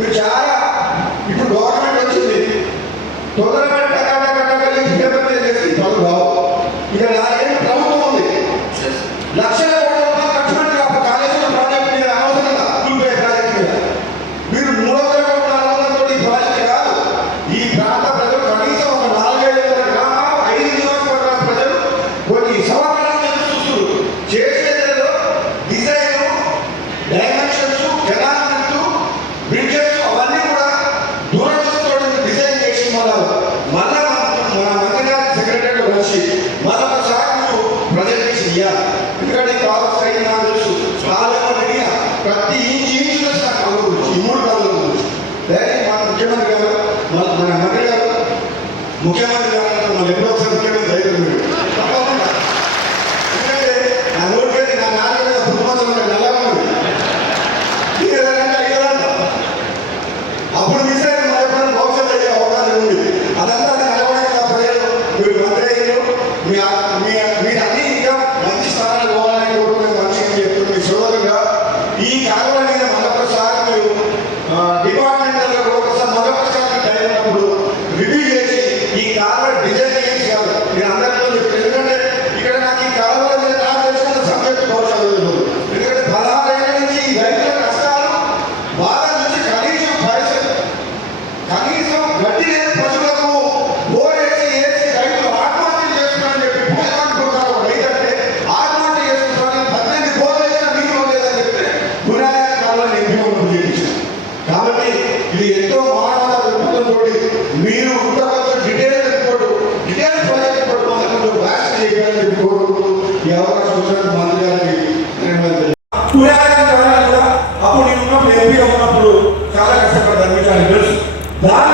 మీరు చాలా ఇప్పుడు గవర్నమెంట్ వచ్చింది. తొందరగా ఎందుకంటే ఈ సైడ్ నాకు తెలుసు. చాలా అడిగిన ప్రతి ఇంచు ఇంచు తెలుసు నాకు కాలం గురించి ఈ మూడు కాలం గురించి డైరెక్ట్ మన ముఖ్యమంత్రి గారు మన మన మంత్రి గారు ముఖ్యమంత్రి గారు మన ఎన్నో ఒకసారి ముఖ్యమంత్రి మీరు. తప్పకుండా. ఎందుకంటే నా నోటికి నా నాన్న నల్లగా ఉంది అయ్యేదంట అప్పుడు మిస్ అయిన మరి భవిష్యత్తు అయ్యే అవకాశం ఉంది. అదంతా అది ప్రజలు మీరు మంత్రి కార్లో డిజైన్ చేసి కాదు. నేను అందరితో చెప్పాను ఎందుకంటే ఇక్కడ నాకు ఈ కాలువ మీద నాకు తెలిసిన సబ్జెక్ట్ భవిష్యత్తు తెలియదు. ఎందుకంటే పదహారేళ్ళ నుంచి ఈ రైతుల కష్టాలు బాధ నుంచి కనీసం పైసలు కనీసం గడ్డి లేని పశువులకు బోరేసి వేసి రైతులు ఆత్మహత్య చేస్తున్నారని చెప్పి భయపడుకుంటారు రైతంటే ఆత్మహత్య చేస్తున్నారని పద్దెనిమిది బోర్లు వేసినా నీళ్ళు లేదని చెప్తే పునాది కాలంలో నిర్భయం చేయించారు కాబట్టి ఇది ఎంతో మానవ దృక్పథంతో మీరు ఇంతవరకు detail report detail project report కొంచెం వ్యాక్స్ చేయాలని చెప్పి ఈ అవకాశం వచ్చిన మంత్రి గారికి అప్పుడు నేను ఉన్నప్పుడు ఉన్నప్పుడు చాలా కష్టపడ్డాను మీకు తెలుసు దాని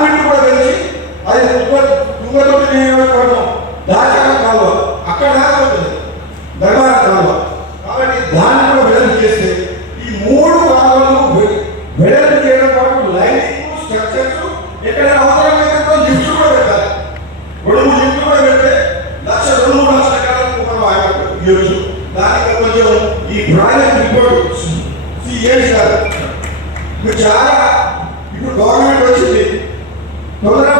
దానికి కొంచెం ఈ ప్రాజెక్ట్ రిపోర్ట్ సిఎస్ గారు. ఇప్పుడు చాలా ఇప్పుడు గవర్నమెంట్ వచ్చింది. తొందరగా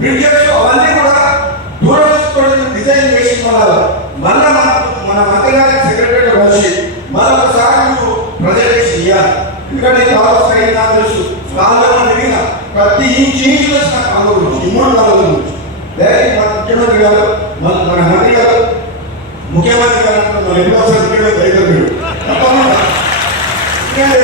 బ్రిడ్జెస్ అవన్నీ కూడా దూరదృష్టితో డిజైన్ చేసి మన మన మన మంత్రిగారి సెక్రటరీ వచ్చి మరొకసారి మీరు ప్రజెంటేషన్ చేయాలి ఎందుకంటే ఈ కాలం తెలుసు? కాలంలో అడిగిన ప్రతి ఇంచు ఇంచు వచ్చిన నాకు కాలం గురించి ఈ కాలం గురించి. డైరెక్ట్ మన ముఖ్యమంత్రి గారు మన మన మంత్రి గారు ముఖ్యమంత్రి గారు మన ఎన్నో ఒకసారి ముఖ్యమంత్రి అయితే మీరు తప్పకుండా. ఎందుకంటే